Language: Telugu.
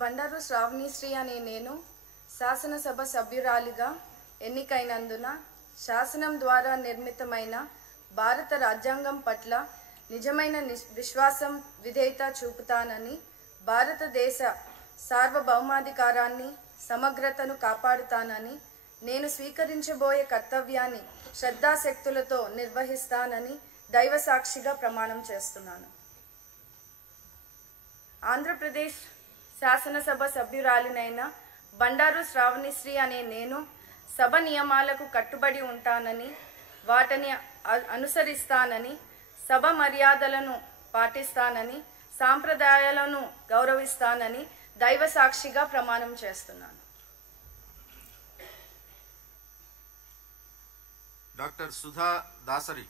బండారు శ్రావణిశ్రీ అనే నేను శాసనసభ సభ్యురాలిగా ఎన్నికైనందున శాసనం ద్వారా నిర్మితమైన భారత రాజ్యాంగం పట్ల నిజమైన విశ్వాసం విధేయత చూపుతానని, భారతదేశ సార్వభౌమాధికారాన్ని సమగ్రతను కాపాడుతానని, నేను స్వీకరించబోయే కర్తవ్యాన్ని శ్రద్ధాశక్తులతో నిర్వహిస్తానని దైవ సాక్షిగా ప్రమాణం చేస్తున్నాను. ఆంధ్రప్రదేశ్ శాసనసభ సభ్యురాలినైన బండారు శ్రావణిశ్రీ అనే నేను సభ నియమాలకు కట్టుబడి ఉంటానని, వాటిని అనుసరిస్తానని, సభ మర్యాదలను పాటిస్తానని, సాంప్రదాయాలను గౌరవిస్తానని దైవ సాక్షిగా ప్రమాణం చేస్తున్నాను. డాక్టర్ సుధా దాసరి.